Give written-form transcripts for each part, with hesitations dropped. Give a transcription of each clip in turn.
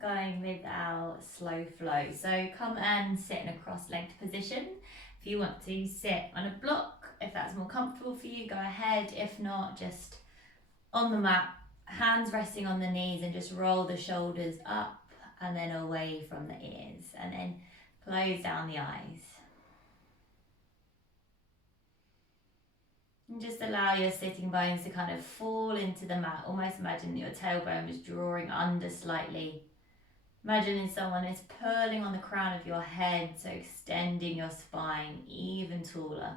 going with our slow flow. So come and sit in a cross-legged position. If you want to sit on a block, if that's more comfortable for you, go ahead. If not, just on the mat, hands resting on the knees, and just roll the shoulders up and then away from the ears, and then close down the eyes. And just allow your sitting bones to kind of fall into the mat. Almost imagine that your tailbone is drawing under slightly. Imagining someone is pulling on the crown of your head, so extending your spine even taller.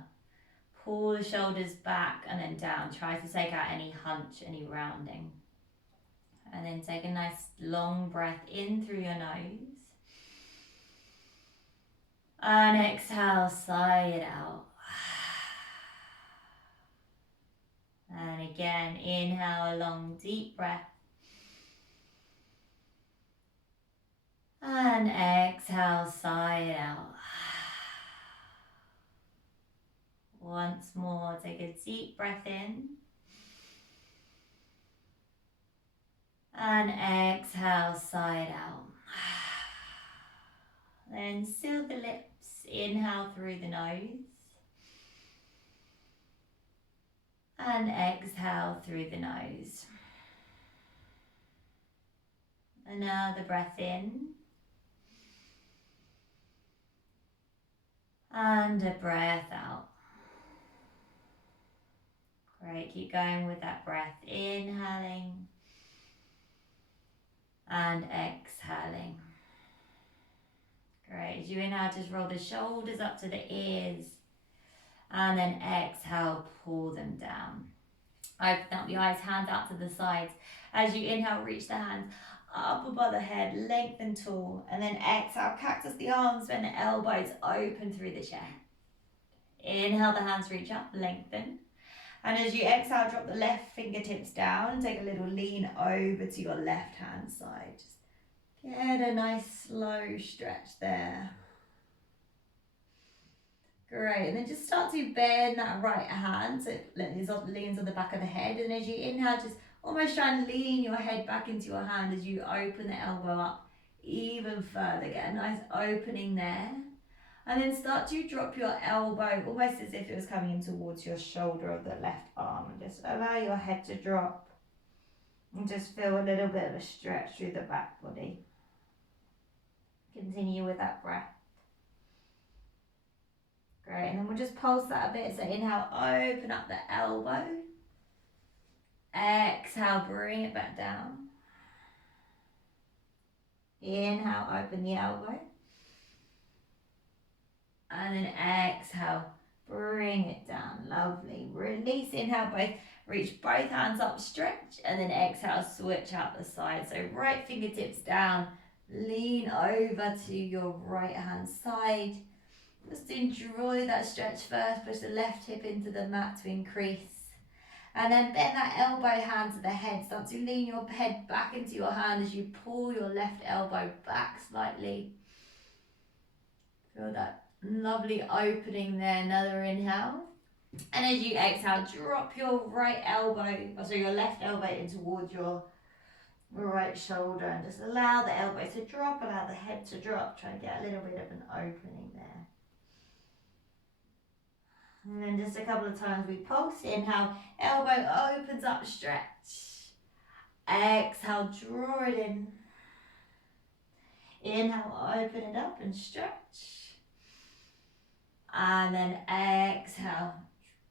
Pull the shoulders back and then down. Try to take out any hunch, any rounding. And then take a nice long breath in through your nose. And exhale, sigh it out. And again, inhale a long, deep breath. And exhale, sigh it out. Once more, take a deep breath in. And exhale, sigh it out. Then seal the lips, inhale through the nose. And exhale through the nose. Another breath in. And a breath out. Great, keep going with that breath. Inhaling. And exhaling. Great, as you inhale, just roll the shoulders up to the ears. And then exhale, pull them down. Open up the eyes, hands out to the sides. As you inhale, reach the hands up above the head, lengthen tall. And then exhale, cactus the arms, bend the elbows, open through the chest. Inhale, the hands reach up, lengthen. And as you exhale, drop the left fingertips down. Take a little lean over to your left hand side. Just get a nice slow stretch there. Great, and then just start to bend that right hand so it leans on the back of the head. And as you inhale, just almost try and lean your head back into your hand as you open the elbow up even further. Get a nice opening there. And then start to drop your elbow almost as if it was coming in towards your shoulder of the left arm. And just allow your head to drop. And just feel a little bit of a stretch through the back body. Continue with that breath. Great, and then we'll just pulse that a bit. So inhale, open up the elbow. Exhale, bring it back down. Inhale, open the elbow. And then exhale, bring it down. Lovely. Release, inhale, both. Reach both hands up, stretch. And then exhale, switch out the side. So right fingertips down. Lean over to your right hand side. Just enjoy that stretch first. Push the left hip into the mat to increase. And then bend that elbow hand to the head. Start to lean your head back into your hand as you pull your left elbow back slightly. Feel that lovely opening there. Another inhale. And as you exhale, drop your your left elbow in towards your right shoulder. And just allow the elbow to drop, allow the head to drop. Try and get a little bit of an opening there. And then just a couple of times we pulse. Inhale, elbow opens up, stretch. Exhale, draw it in. Inhale, open it up and stretch. And then exhale,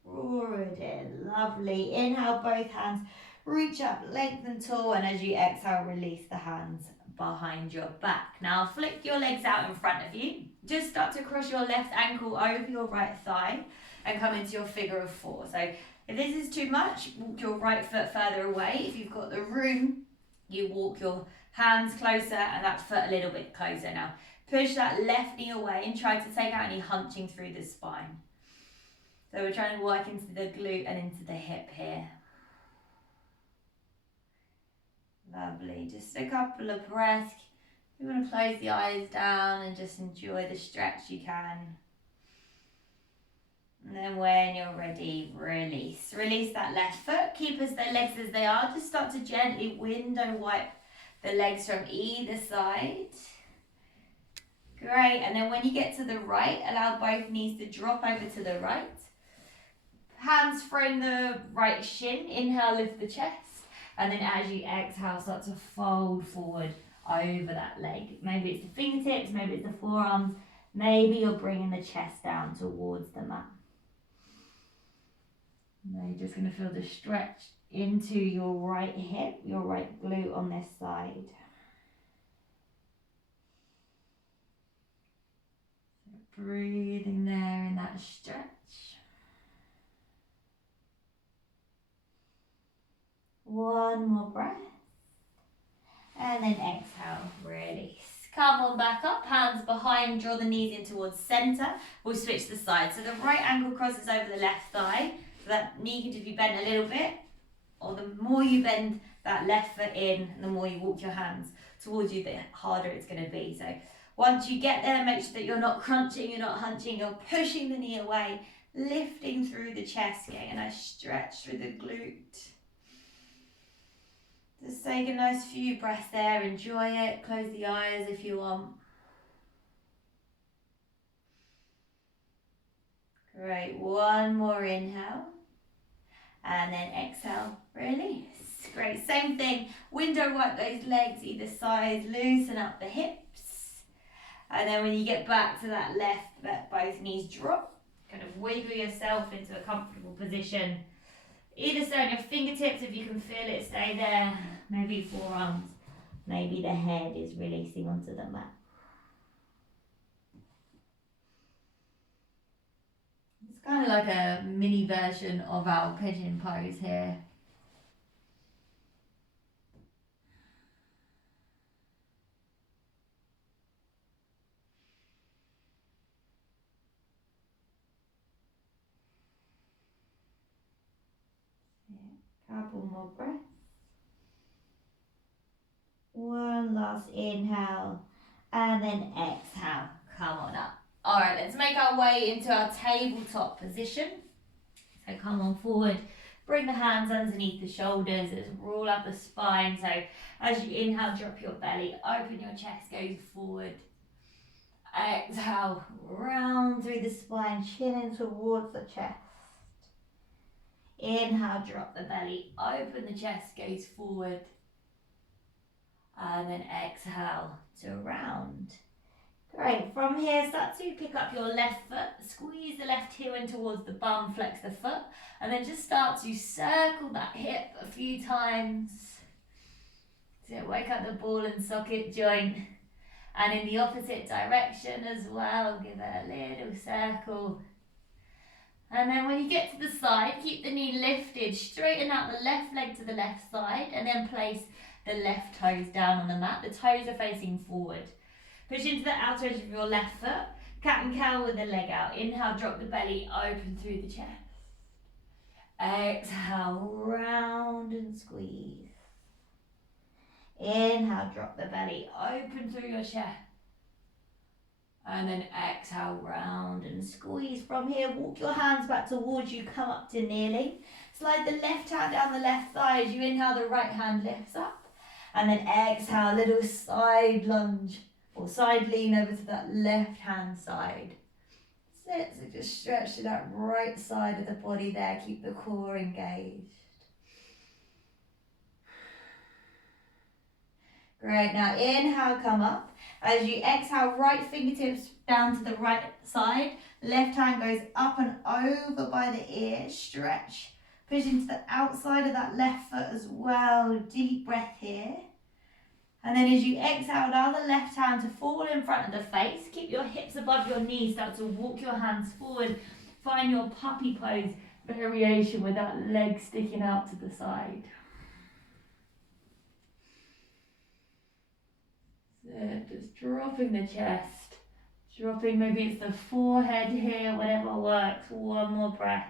draw it in. Lovely. Inhale, both hands reach up, lengthen tall, and as you exhale, release the hands behind your back. Now flick your legs out in front of you. Just start to cross your left ankle over your right thigh and come into your figure of four. So if this is too much, walk your right foot further away. If you've got the room, you walk your hands closer and that foot a little bit closer. Now push that left knee away and try to take out any hunching through the spine. So we're trying to work into the glute and into the hip here. Lovely, just a couple of breaths. You want to close the eyes down and just enjoy the stretch you can. And then when you're ready, release. Release that left foot. Keep the legs as they are. Just start to gently window wipe the legs from either side. Great, and then when you get to the right, allow both knees to drop over to the right. Hands thrown the right shin, inhale, lift the chest, and then as you exhale, start to fold forward over that leg. Maybe it's the fingertips, maybe it's the forearms, maybe you're bringing the chest down towards the mat. Now you're just going to feel the stretch into your right hip, your right glute on this side. Breathing there in that stretch. One more breath. And then exhale, release. Come on back up, hands behind, draw the knees in towards centre. We'll switch the side. So the right ankle crosses over the left thigh. So that knee can just be bent a little bit. Or the more you bend that left foot in, the more you walk your hands towards you, the harder it's going to be. So once you get there, make sure that you're not crunching, you're not hunching, you're pushing the knee away, lifting through the chest, getting a nice stretch through the glute. Just take a nice few breaths there, enjoy it, close the eyes if you want. Great, one more inhale, and then exhale, release. Great, same thing, window wipe those legs either side, loosen up the hips. And then when you get back to that left, let both knees drop. Kind of wiggle yourself into a comfortable position. Either stay on your fingertips if you can feel it, stay there. Maybe forearms, maybe the head is releasing onto the mat. It's kind of like a mini version of our pigeon pose here. Couple more breaths. One last inhale and then exhale. Come on up. All right, let's make our way into our tabletop position. So come on forward. Bring the hands underneath the shoulders. Let's roll up the spine. So as you inhale, drop your belly, open your chest, go forward. Exhale, round through the spine, chin in towards the chest. Inhale, drop the belly, open the chest, gaze forward. And then exhale to round. Great, from here start to pick up your left foot, squeeze the left heel in towards the bum, flex the foot, and then just start to circle that hip a few times. So wake up the ball and socket joint. And in the opposite direction as well, give it a little circle. And then when you get to the side, keep the knee lifted, straighten out the left leg to the left side, and then place the left toes down on the mat. The toes are facing forward. Push into the outer edge of your left foot, cat and cow with the leg out. Inhale, drop the belly, open through the chest. Exhale, round and squeeze. Inhale, drop the belly, open through your chest. And then exhale, round and squeeze. From here, walk your hands back towards you, come up to kneeling. Slide the left hand down the left thigh. As you inhale, the right hand lifts up. And then exhale, little side lunge or side lean over to that left hand side. Sit, so just stretch to that right side of the body there. Keep the core engaged. Great, now inhale, come up. As you exhale, right fingertips down to the right side. Left hand goes up and over by the ear. Stretch. Push into the outside of that left foot as well. Deep breath here. And then as you exhale, allow the left hand to fall in front of the face. Keep your hips above your knees. Start to walk your hands forward. Find your puppy pose variation with that leg sticking out to the side. Just dropping the chest, dropping, maybe it's the forehead here, whatever works. One more breath.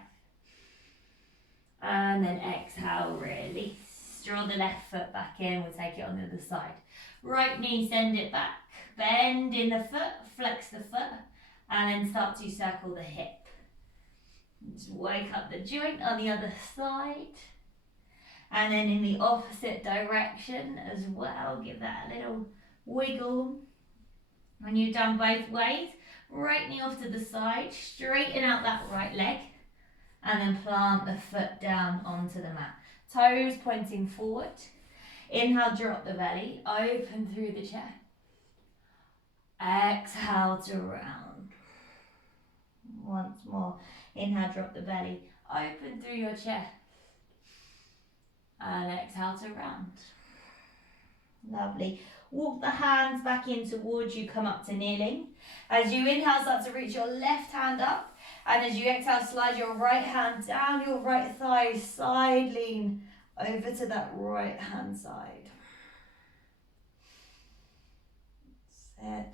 And then exhale, release. Draw the left foot back in, we'll take it on the other side. Right knee, send it back. Bend in the foot, flex the foot, and then start to circle the hip. Just wake up the joint on the other side. And then in the opposite direction as well, give that a little wiggle. When you've done both ways, right knee off to the side, straighten out that right leg, and then plant the foot down onto the mat. Toes pointing forward. Inhale, drop the belly, open through the chest. Exhale to round. Once more. Inhale, drop the belly, open through your chest. And exhale to round. Lovely. Walk the hands back in towards you, come up to kneeling. As you inhale, start to reach your left hand up. And as you exhale, slide your right hand down your right thigh, side lean over to that right hand side.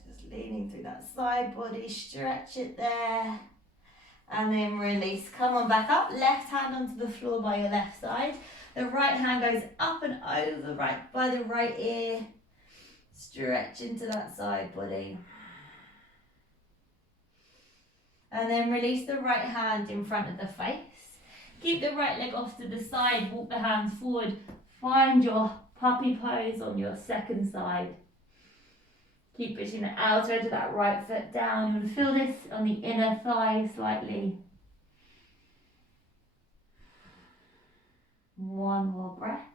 Just leaning through that side body, stretch it there. And then release. Come on back up, left hand onto the floor by your left side. The right hand goes up and over right by the right ear. Stretch into that side body. And then release the right hand in front of the face. Keep the right leg off to the side, walk the hands forward. Find your puppy pose on your second side. Keep pushing the outer edge of that right foot down. And feel this on the inner thigh slightly. One more breath.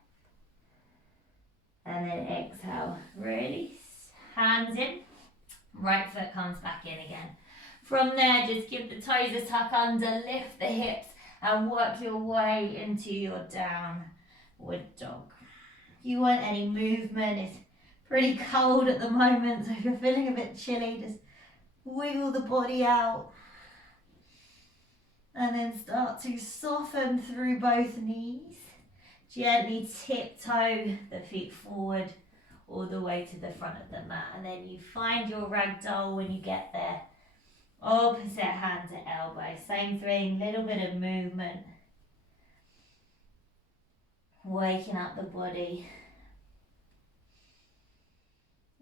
And then exhale, release. Hands in, right foot comes back in again. From there, just give the toes a tuck under, lift the hips, and work your way into your downward dog. If you want any movement, it's pretty cold at the moment, so if you're feeling a bit chilly, just wiggle the body out. And then start to soften through both knees. Gently tiptoe the feet forward all the way to the front of the mat. And then you find your ragdoll when you get there. Opposite hand to elbow. Same thing, little bit of movement. Waking up the body.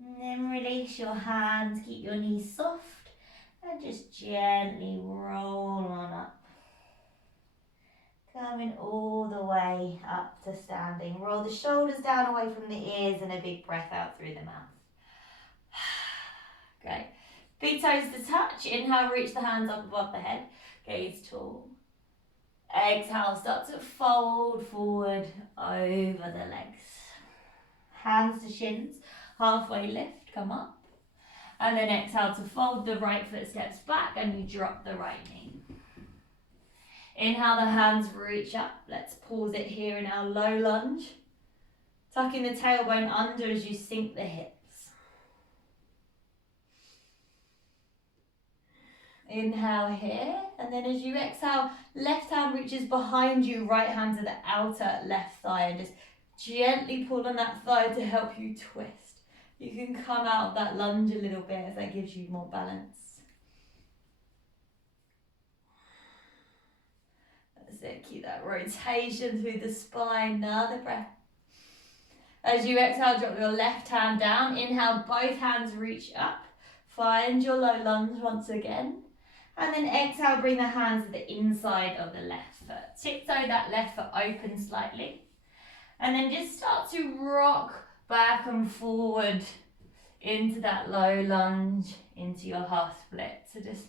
And then release your hands. Keep your knees soft. And just gently roll on up. Coming all the way up to standing. Roll the shoulders down away from the ears and a big breath out through the mouth. Great. Big toes to touch. Inhale, reach the hands up above the head. Gaze tall. Exhale, start to fold forward over the legs. Hands to shins. Halfway lift, come up. And then exhale to fold the right foot steps back and you drop the right knee. Inhale, the hands reach up. Let's pause it here in our low lunge. Tucking the tailbone under as you sink the hips. Inhale here, and then as you exhale, left hand reaches behind you, right hand to the outer left thigh, and just gently pull on that thigh to help you twist. You can come out of that lunge a little bit if that gives you more balance. Keep that rotation through the spine. Another breath. As you exhale, drop your left hand down. Inhale, both hands reach up. Find your low lunge once again. And then exhale, bring the hands to the inside of the left foot. Tiptoe that left foot open slightly. And then just start to rock back and forward into that low lunge, into your half split. So just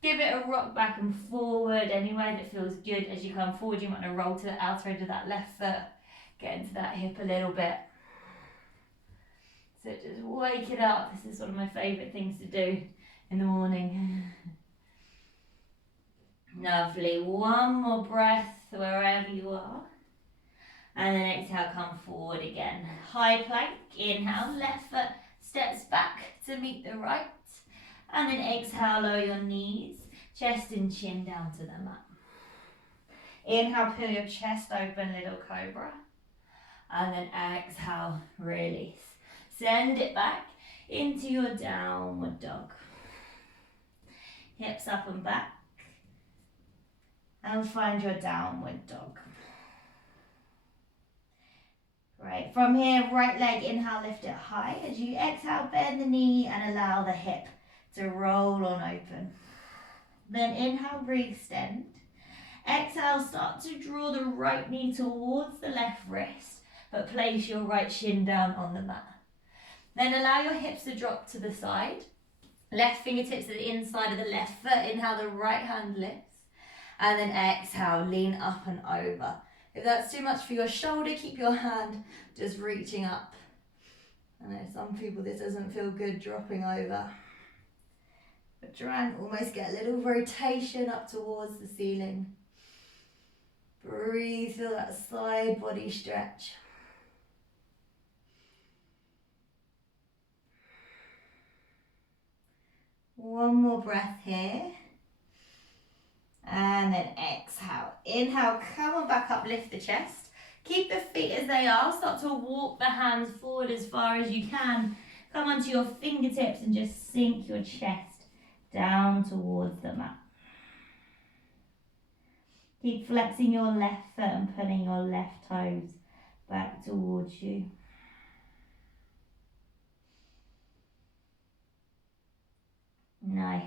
give it a rock back and forward any way that feels good. As you come forward, you want to roll to the outer edge of that left foot. Get into that hip a little bit. So just wake it up. This is one of my favourite things to do in the morning. Lovely. One more breath wherever you are. And then exhale, come forward again. High plank. Inhale, left foot steps back to meet the right. And then exhale, lower your knees, chest and chin down to the mat. Inhale, pull your chest open, little cobra. And then exhale, release. Send it back into your downward dog. Hips up and back. And find your downward dog. Great. From here, right leg, inhale, lift it high. As you exhale, bend the knee and allow the hip to roll on open. Then inhale, re-extend. Exhale, start to draw the right knee towards the left wrist, but place your right shin down on the mat. Then allow your hips to drop to the side. Left fingertips to the inside of the left foot. Inhale, the right hand lifts. And then exhale, lean up and over. If that's too much for your shoulder, keep your hand just reaching up. I know some people this doesn't feel good dropping over. But try and almost get a little rotation up towards the ceiling. Breathe, feel that side body stretch. One more breath here. And then exhale. Inhale, come on back up, lift the chest. Keep the feet as they are. Start to walk the hands forward as far as you can. Come onto your fingertips and just sink your chest down towards the mat. Keep flexing your left foot and pulling your left toes back towards you. Nice.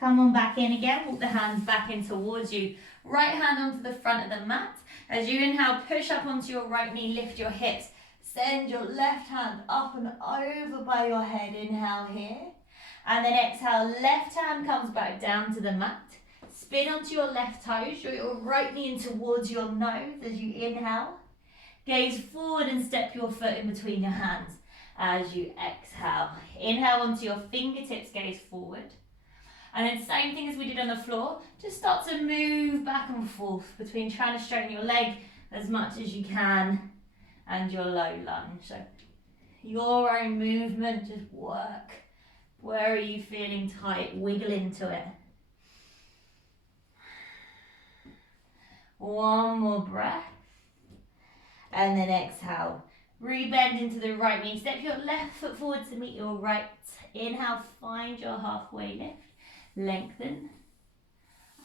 Come on back in again. Walk the hands back in towards you. Right hand onto the front of the mat. As you inhale, push up onto your right knee, lift your hips. Send your left hand up and over by your head. Inhale here. And then exhale, left hand comes back down to the mat. Spin onto your left toes. Draw your right knee in towards your nose as you inhale. Gaze forward and step your foot in between your hands as you exhale. Inhale onto your fingertips, gaze forward. And then same thing as we did on the floor, just start to move back and forth between trying to straighten your leg as much as you can and your low lunge. So your own movement, just work. Where are you feeling tight? Wiggle into it. One more breath. And then exhale. Rebend into the right knee. Step your left foot forward to meet your right. Inhale, find your halfway lift. Lengthen.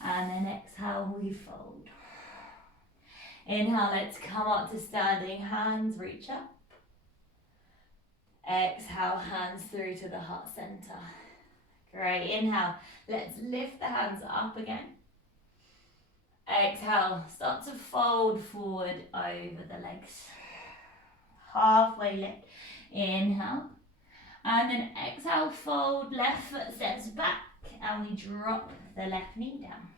And then exhale, we fold. Inhale, let's come up to standing. Hands reach up. Exhale, hands through to the heart center. Great. Inhale, let's lift the hands up again. Exhale, start to fold forward over the legs. Halfway lift. Inhale. And then exhale, fold, left foot steps back. And we drop the left knee down.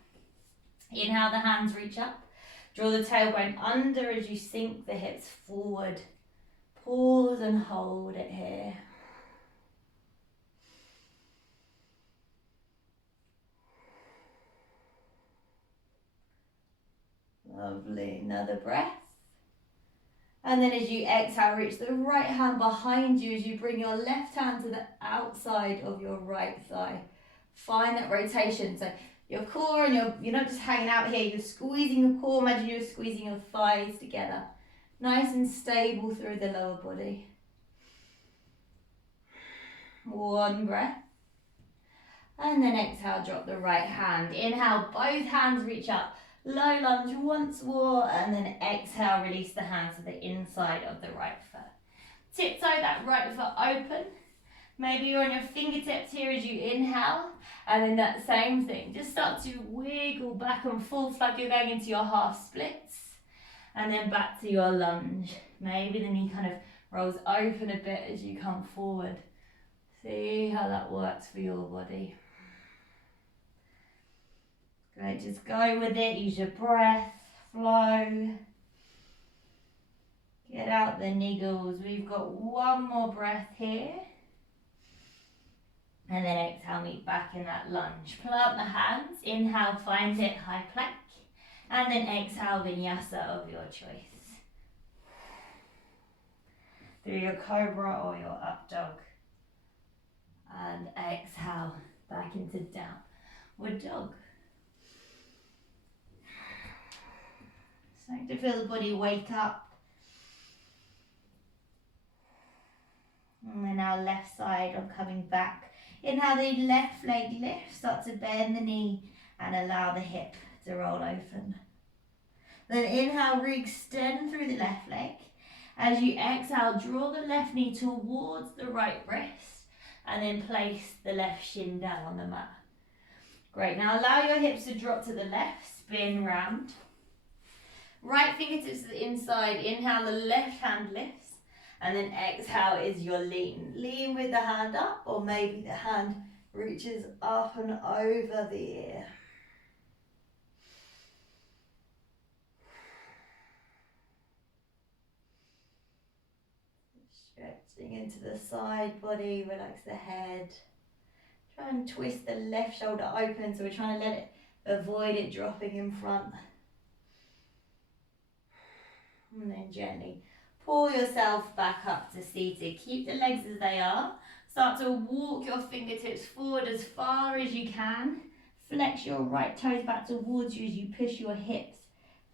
Inhale, the hands reach up. Draw the tailbone under as you sink the hips forward. Pause and hold it here. Lovely. Another breath. And then as you exhale, reach the right hand behind you as you bring your left hand to the outside of your right thigh. Find that rotation. So your core and you're not just hanging out here, you're squeezing the core. Imagine you're squeezing your thighs together. Nice and stable through the lower body. One breath. And then exhale, drop the right hand. Inhale, both hands reach up. Low lunge once more. And then exhale, release the hands to the inside of the right foot. Tiptoe that right foot open. Maybe you're on your fingertips here as you inhale. And then that same thing. Just start to wiggle back and forth like you're going into your half splits. And then back to your lunge. Maybe the knee kind of rolls open a bit as you come forward. See how that works for your body. Great, just go with it. Use your breath, flow. Get out the niggles. We've got one more breath here. And then exhale, meet back in that lunge. Plant the hands. Inhale, find it, high plank. And then exhale, vinyasa of your choice. Through your cobra or your up dog. And exhale, back into downward dog. Starting to feel the body wake up. And then our left side, I'm coming back. Inhale, the left leg lift. Start to bend the knee and allow the hip to roll open. Then inhale, re-extend through the left leg. As you exhale, draw the left knee towards the right wrist and then place the left shin down on the mat. Great, now allow your hips to drop to the left, spin round. Right fingertips to the inside, inhale, the left hand lifts, and then exhale is your lean. Lean with the hand up, or maybe the hand reaches up and over the ear. Stretching into the side body, relax the head. Try and twist the left shoulder open, so we're trying to avoid it dropping in front. And then gently pull yourself back up to seated. Keep the legs as they are. Start to walk your fingertips forward as far as you can. Flex your right toes back towards you as you push your hips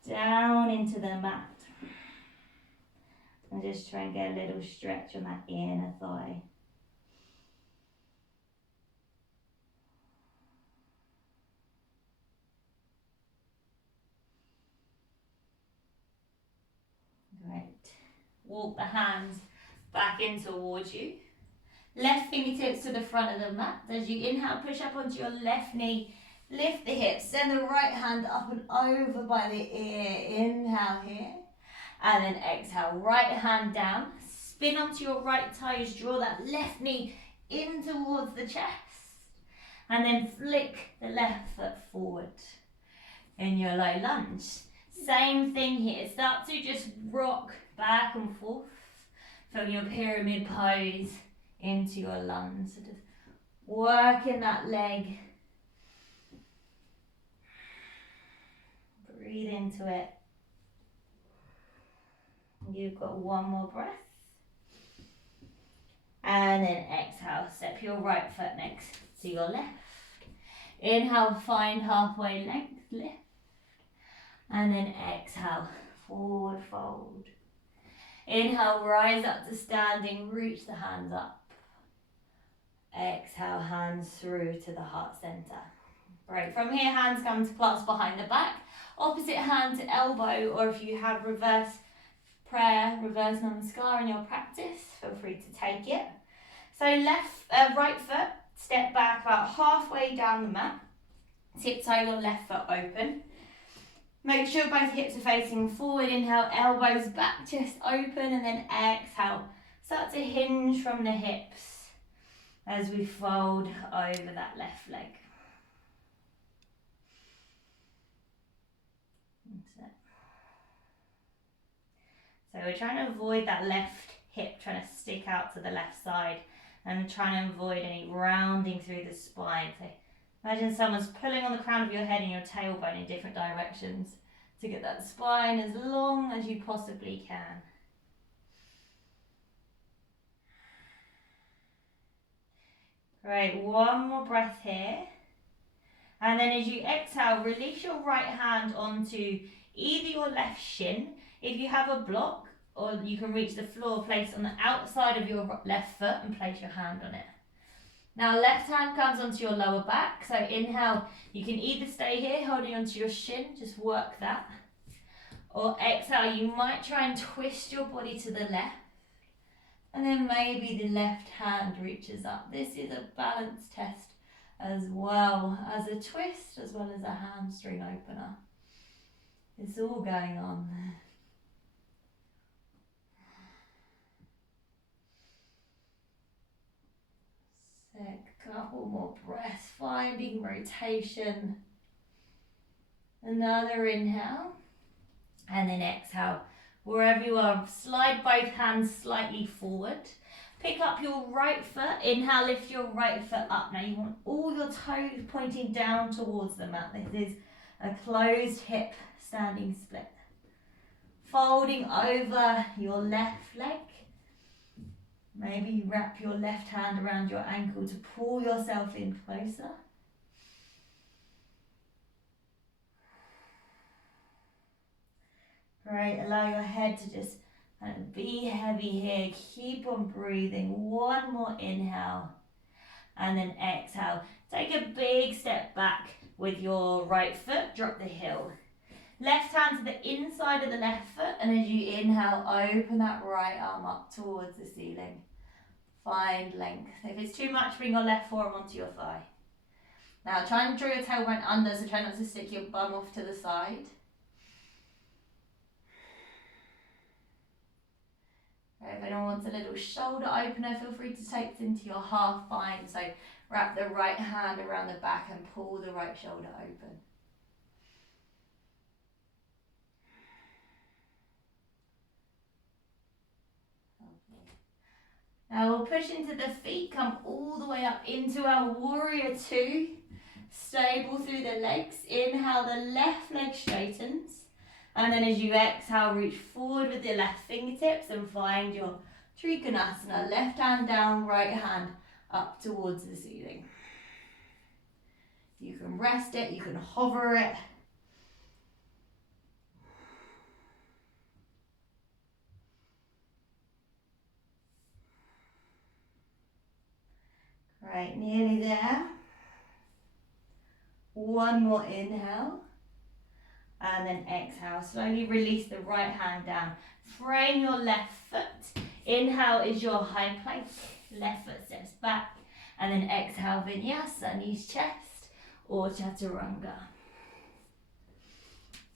down into the mat. And just try and get a little stretch on that inner thigh. Great. Walk the hands back in towards you. Left fingertips to the front of the mat. As you inhale, push up onto your left knee. Lift the hips. Send the right hand up and over by the ear. Inhale here. And then exhale. Right hand down. Spin onto your right toes. Draw that left knee in towards the chest. And then flick the left foot forward in your low lunge. Same thing here. Start to just rock back and forth from your pyramid pose into your lunge. So just working that leg. Breathe into it. You've got one more breath. And then exhale. Step your right foot next to your left. Inhale, find halfway length, lift. And then exhale, forward fold. Inhale, rise up to standing, reach the hands up. Exhale, hands through to the heart center. Great, from here, hands come to clasp behind the back. Opposite hand to elbow, or if you have reverse prayer, reverse namaskar in your practice, feel free to take it. So right foot, step back about halfway down the mat. Tiptoe your left foot open. Make sure both hips are facing forward. Inhale, elbows back, chest open, and then exhale. Start to hinge from the hips as we fold over that left leg. That's it. So we're trying to avoid that left hip trying to stick out to the left side, and trying to avoid any rounding through the spine. So imagine someone's pulling on the crown of your head and your tailbone in different directions to get that spine as long as you possibly can. Great, one more breath here. And then as you exhale, release your right hand onto either your left shin. If you have a block, or you can reach the floor, place on the outside of your left foot and place your hand on it. Now left hand comes onto your lower back, so inhale, you can either stay here holding onto your shin, just work that. Or exhale, you might try and twist your body to the left. And then maybe the left hand reaches up. This is a balance test as well as a twist, as well as a hamstring opener. It's all going on. A couple more breaths, finding rotation. Another inhale. And then exhale. Wherever you are, slide both hands slightly forward. Pick up your right foot. Inhale, lift your right foot up. Now you want all your toes pointing down towards the mat. This is a closed hip standing split. Folding over your left leg. Maybe you wrap your left hand around your ankle to pull yourself in closer. Great, allow your head to just be heavy here. Keep on breathing. One more inhale. And then exhale. Take a big step back with your right foot. Drop the heel. Left hand to the inside of the left foot. And as you inhale, open that right arm up towards the ceiling. Find length. If it's too much, bring your left forearm onto your thigh. Now try and draw your tailbone under, so try not to stick your bum off to the side. If anyone wants a little shoulder opener, feel free to take it into your half bind. So wrap the right hand around the back and pull the right shoulder open. Now we'll push into the feet, come all the way up into our warrior two. Stable through the legs. Inhale, the left leg straightens. And then as you exhale, reach forward with your left fingertips and find your Trikonasana. Left hand down, right hand up towards the ceiling. You can rest it, you can hover it. Right, nearly there. One more inhale. And then exhale. Slowly release the right hand down. Frame your left foot. Inhale is your high plank. Left foot steps back. And then exhale, vinyasa, knees chest or chaturanga.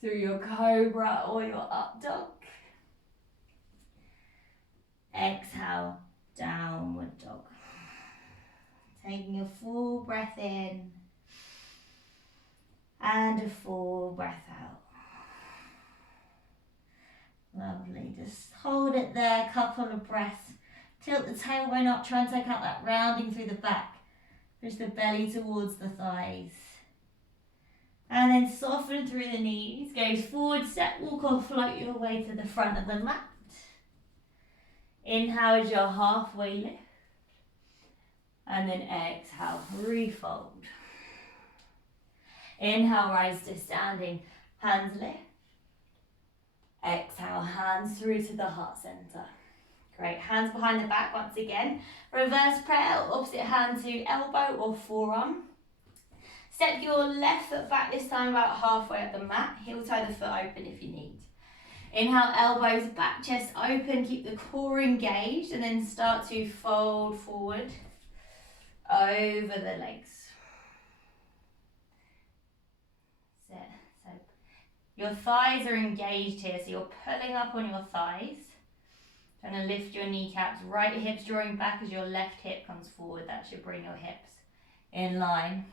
Through your cobra or your up dog. Exhale, downward dog. Taking a full breath in. And a full breath out. Lovely, just hold it there, couple of breaths. Tilt the tailbone up, try and take out that rounding through the back. Push the belly towards the thighs. And then soften through the knees, gaze forward, step, walk or float your way to the front of the mat. Inhale as your halfway lift. And then exhale, refold. Inhale, rise to standing, hands lift. Exhale, hands through to the heart center. Great, hands behind the back once again. Reverse prayer, opposite hand to elbow or forearm. Step your left foot back this time about halfway up the mat. Heel toe the foot open if you need. Inhale, elbows back, chest open, keep the core engaged and then start to fold forward over the legs. So your thighs are engaged here, so you're pulling up on your thighs. Trying to lift your kneecaps, right hips drawing back as your left hip comes forward. That should bring your hips in line.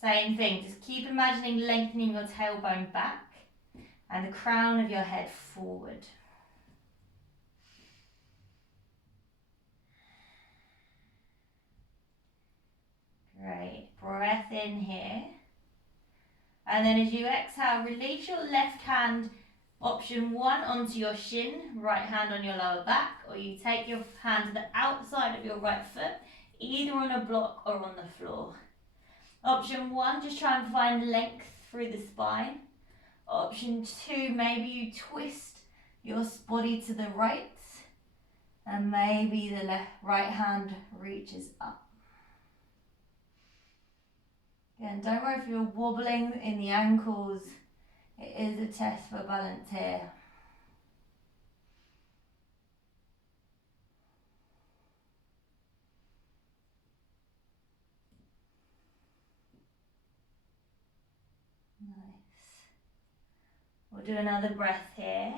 Same thing, just keep imagining lengthening your tailbone back and the crown of your head forward. Great, breath in here. And then as you exhale, release your left hand, option one, onto your shin, right hand on your lower back, or you take your hand to the outside of your right foot, either on a block or on the floor. Option one, just try and find length through the spine. Option two, maybe you twist your body to the right, and maybe the right hand reaches up. Again, don't worry if you're wobbling in the ankles, it is a test for balance here. Nice. We'll do another breath here.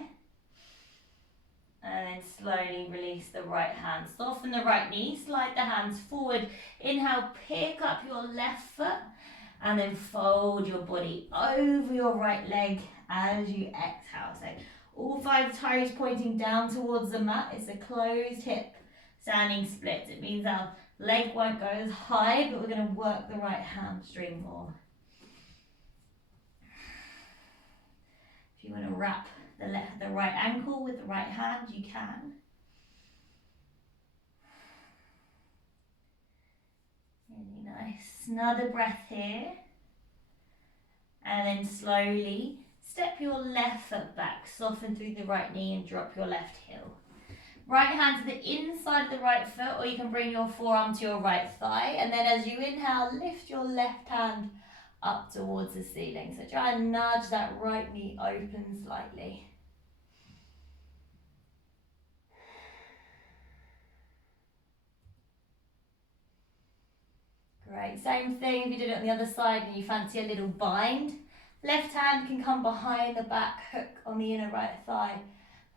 And then slowly release the right hand. Soften the right knee, slide the hands forward. Inhale, pick up your left foot. And then fold your body over your right leg as you exhale. So all 5 toes pointing down towards the mat. It's a closed hip standing split. It means our leg won't go as high, but we're going to work the right hamstring more. If you want to wrap the right ankle with the right hand, you can. Really nice. Another breath here. And then slowly step your left foot back, soften through the right knee and drop your left heel. Right hand to the inside of the right foot, or you can bring your forearm to your right thigh. And then as you inhale, lift your left hand up towards the ceiling. So try and nudge that right knee open slightly. Great, same thing if you did it on the other side and you fancy a little bind. Left hand can come behind the back, hook on the inner right thigh,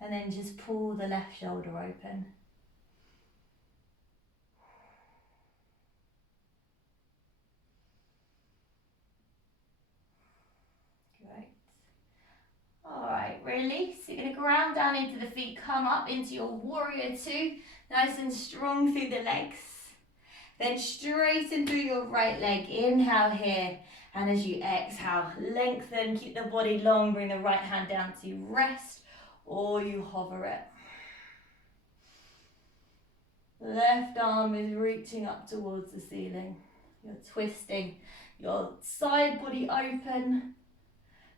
and then just pull the left shoulder open. Great. Alright, release. You're going to ground down into the feet, come up into your warrior two, nice and strong through the legs. Then straighten through your right leg, inhale here, and as you exhale, lengthen, keep the body long, bring the right hand down to rest, or you hover it. Left arm is reaching up towards the ceiling. You're twisting your side body open.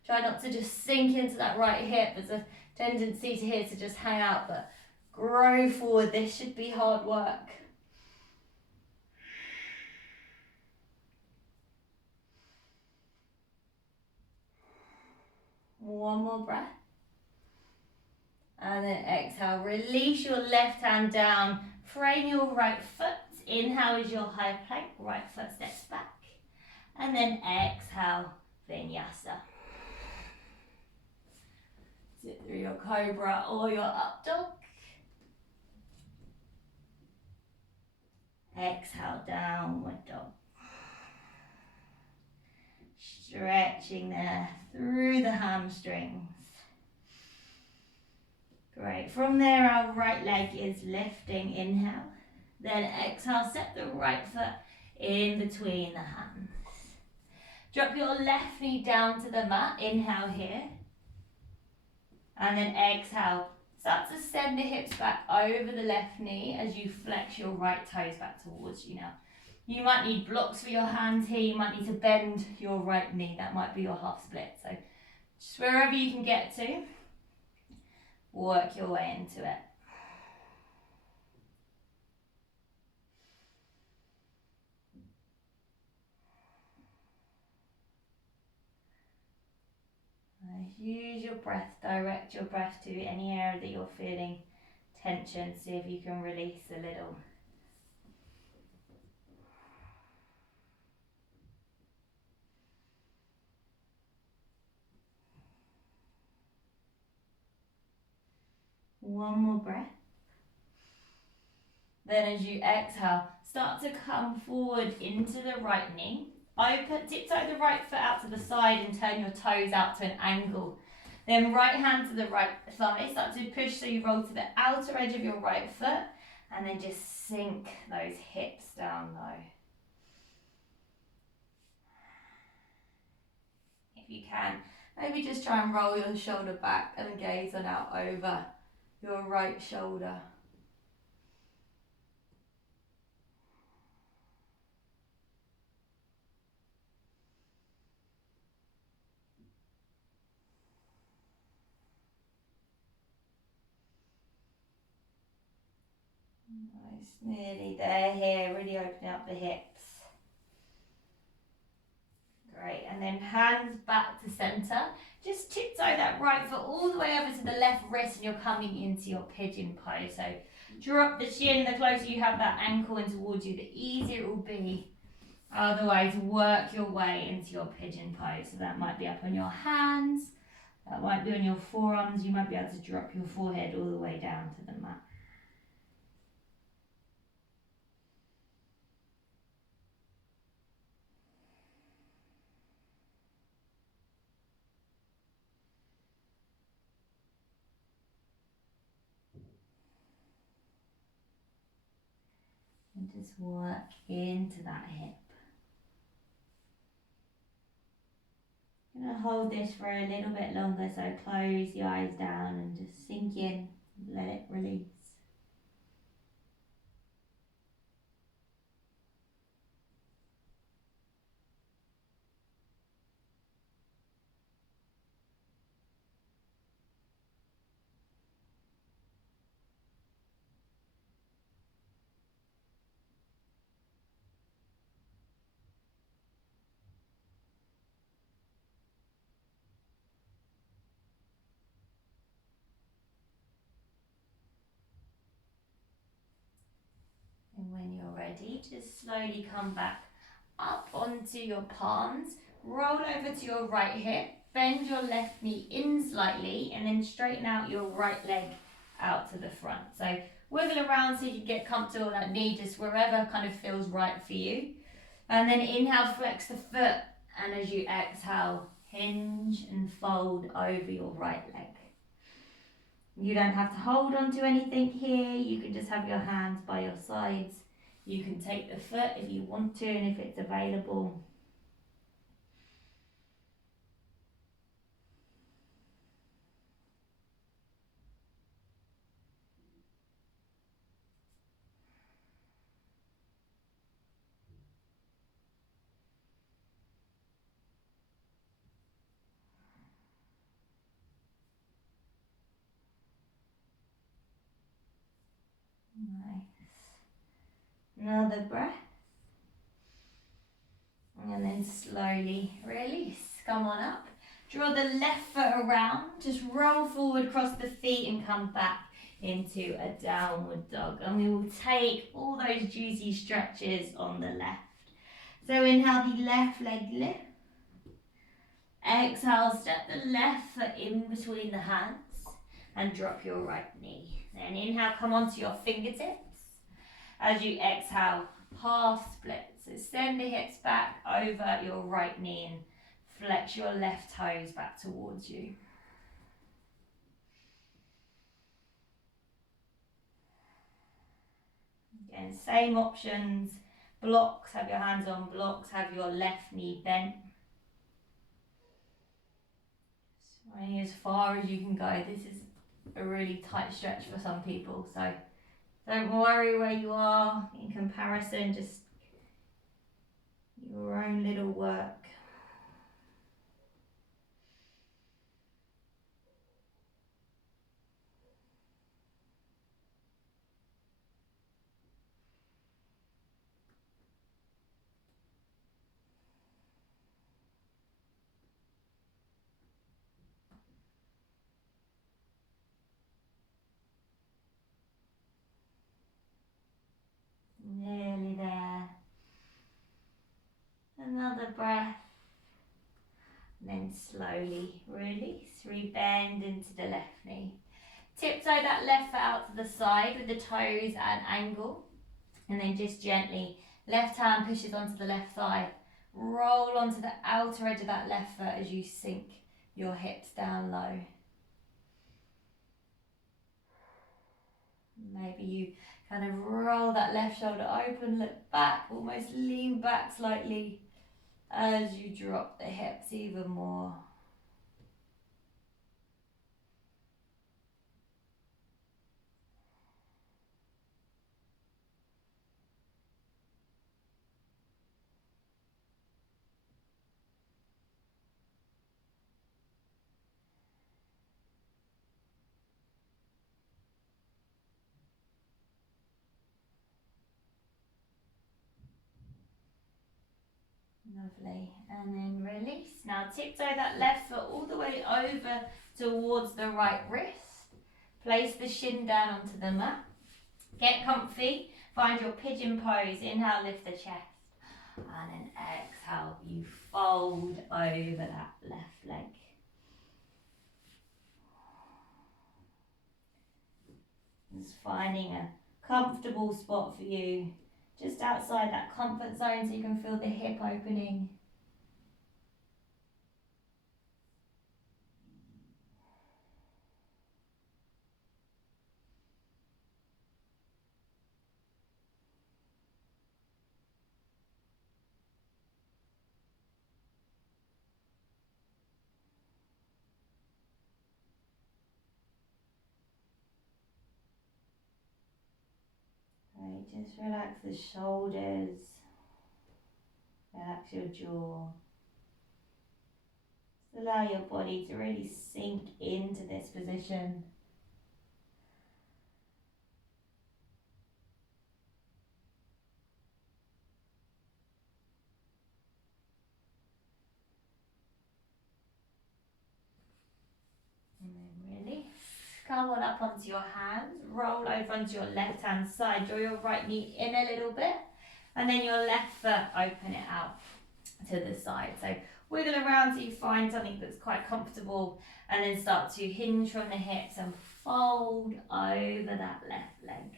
Try not to just sink into that right hip. There's a tendency to here to just hang out, but grow forward. This should be hard work. One more breath. And then exhale, release your left hand down, frame your right foot. Inhale is your high plank, right foot steps back. And then exhale, vinyasa. Sit through your cobra or your up dog. Exhale, downward dog. Stretching there through the hamstrings. Great. From there, our right leg is lifting. Inhale. Then exhale, set the right foot in between the hands. Drop your left knee down to the mat. Inhale here. And then exhale. Start to send the hips back over the left knee as you flex your right toes back towards you now. You might need blocks for your hands here. You might need to bend your right knee. That might be your half split. So just wherever you can get to, work your way into it. Use your breath, direct your breath to any area that you're feeling tension. See if you can release a little. One more breath. Then as you exhale, start to come forward into the right knee. Open, tiptoe the right foot out to the side and turn your toes out to an angle. Then right hand to the right thigh, start to push so you roll to the outer edge of your right foot and then just sink those hips down low. If you can, maybe just try and roll your shoulder back and gaze on out over your right shoulder. Nice, nearly there here, really opening up the hips. Great, and then hands back to centre. Just tiptoe that right foot all the way over to the left wrist and you're coming into your pigeon pose. So drop the shin, the closer you have that ankle in towards you, the easier it will be otherwise to work your way into your pigeon pose. So that might be up on your hands, that might be on your forearms, you might be able to drop your forehead all the way down to the mat. And just work into that hip. I'm going to hold this for a little bit longer, so close the eyes down and just sink in, let it release. And when you're ready, just slowly come back up onto your palms, roll over to your right hip, bend your left knee in slightly, and then straighten out your right leg out to the front. So wiggle around so you can get comfortable with that knee, just wherever kind of feels right for you. And then inhale, flex the foot, and as you exhale, hinge and fold over your right leg. You don't have to hold on to anything here, you can just have your hands by your sides. You can take the foot if you want to and if it's available. Nice. Another breath. And then slowly release. Come on up. Draw the left foot around. Just roll forward, cross the feet and come back into a downward dog. And we will take all those juicy stretches on the left. So inhale, the left leg lift. Exhale, step the left foot in between the hands and drop your right knee. Then inhale, come onto your fingertips. As you exhale, half split. So send the hips back over your right knee and flex your left toes back towards you. Again, same options. Blocks, have your hands on blocks, have your left knee bent. Swing as far as you can go. This is a really tight stretch for some people, so don't worry where you are in comparison, just your own little work. Nearly there. Another breath. And then slowly release, rebend into the left knee. Tiptoe that left foot out to the side with the toes at an angle. And then just gently, left hand pushes onto the left thigh. Roll onto the outer edge of that left foot as you sink your hips down low. Maybe you kind of roll that left shoulder open, look back, almost lean back slightly as you drop the hips even more. Lovely, and then release. Now tiptoe that left foot all the way over towards the right wrist. Place the shin down onto the mat. Get comfy, find your pigeon pose. Inhale, lift the chest. And then exhale, you fold over that left leg. Just finding a comfortable spot for you, just outside that comfort zone so you can feel the hip opening. Right, just relax the shoulders, relax your jaw. Just allow your body to really sink into this position. And then release. Come on up onto your hands, roll over onto your left hand side, draw your right knee in a little bit And then your left foot, open it out to the side. So wiggle around till you find something that's quite comfortable, and then start to hinge from the hips and fold over that left leg.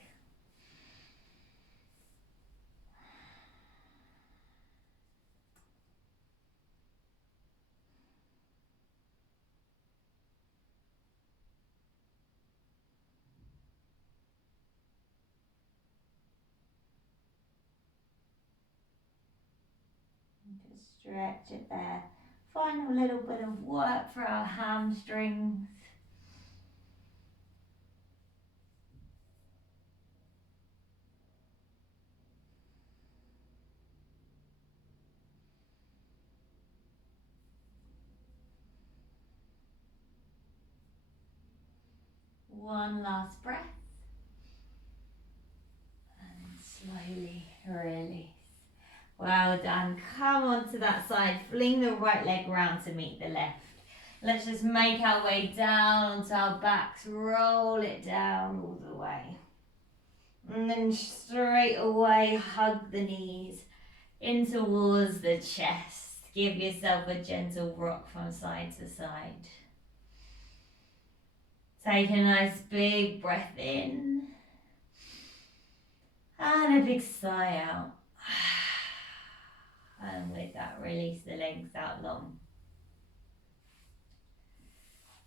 Just stretch it there. Find a little bit of work for our hamstrings. One last breath. And slowly release. Well done. Come onto that side. Fling the right leg round to meet the left. Let's just make our way down onto our backs. Roll it down all the way. And then straight away, hug the knees in towards the chest. Give yourself a gentle rock from side to side. Take a nice big breath in. And a big sigh out. And with that, release the legs out long.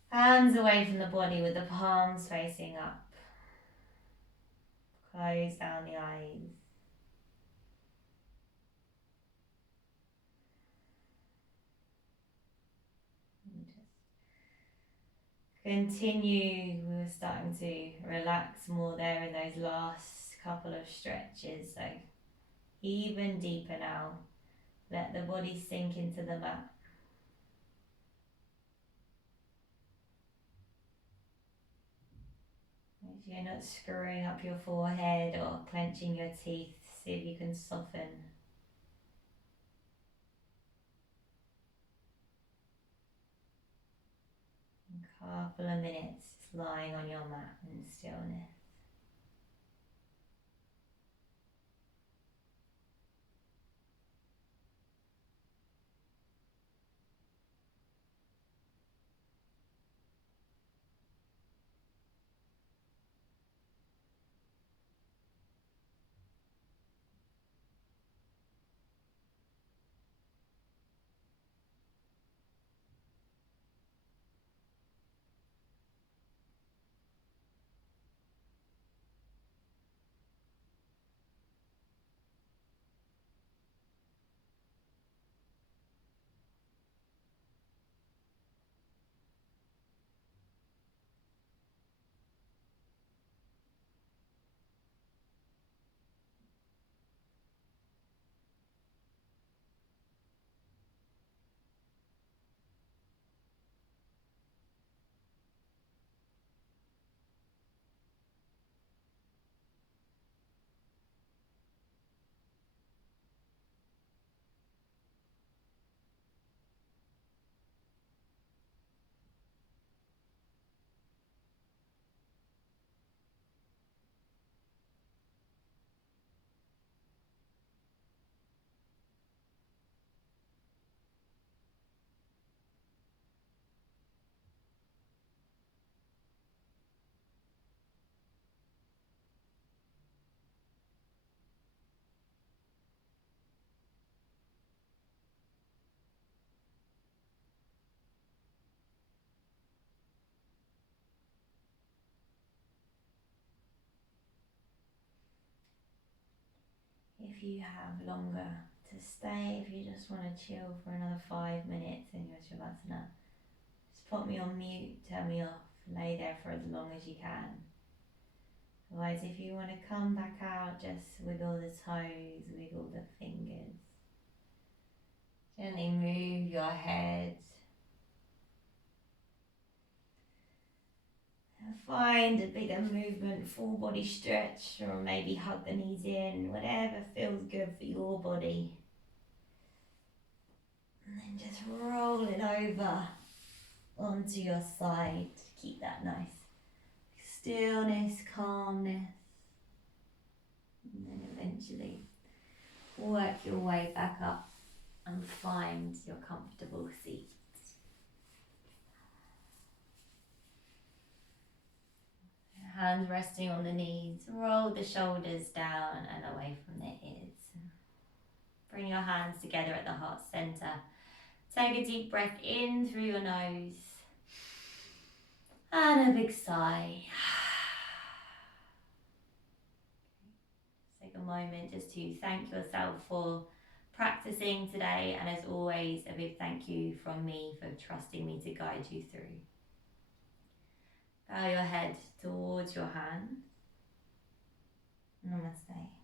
Hands away from the body with the palms facing up. Close down the eyes. And just continue. We were starting to relax more there in those last couple of stretches. So even deeper now. Let the body sink into the mat. If you're not screwing up your forehead or clenching your teeth, see if you can soften. A couple of minutes lying on your mat in stillness. If you have longer to stay, if you just want to chill for another 5 minutes in your Shavasana, just put me on mute, turn me off, lay there for as long as you can. Otherwise, if you want to come back out, just wiggle the toes, wiggle the fingers. Gently move your head. Find a bigger movement, full body stretch, or maybe hug the knees in, whatever feels good for your body. And then just roll it over onto your side. Keep that nice stillness, calmness. And then eventually work your way back up and find your comfortable seat. Hands resting on the knees, roll the shoulders down and away from the ears. Bring your hands together at the heart center. Take a deep breath in through your nose and a big sigh. Take a moment just to thank yourself for practicing today, and as always, a big thank you from me for trusting me to guide you through. Bow your head towards your hand. Namaste.